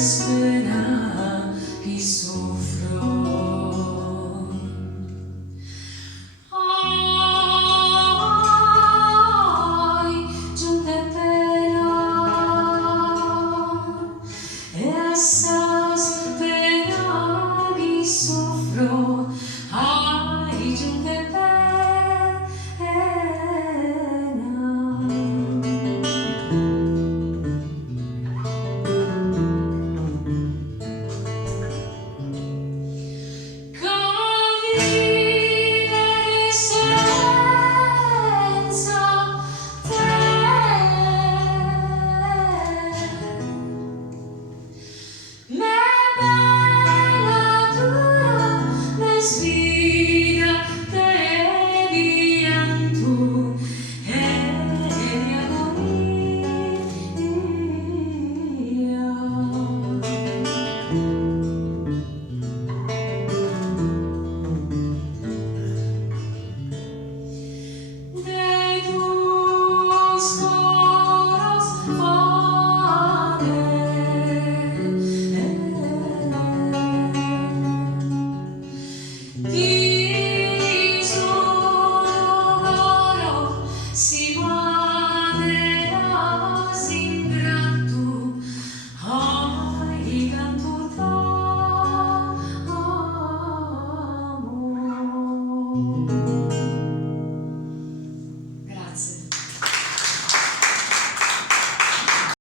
Spera chi soffro. Ai, giunte pena, e assas pena chi soffro. Ai, giunte pena. Vivere senza te, me pena dura, me sfida, te viantu e agonia. De tus coros fame, di sonoro si vaderas ingratu, ai cantu d'amor.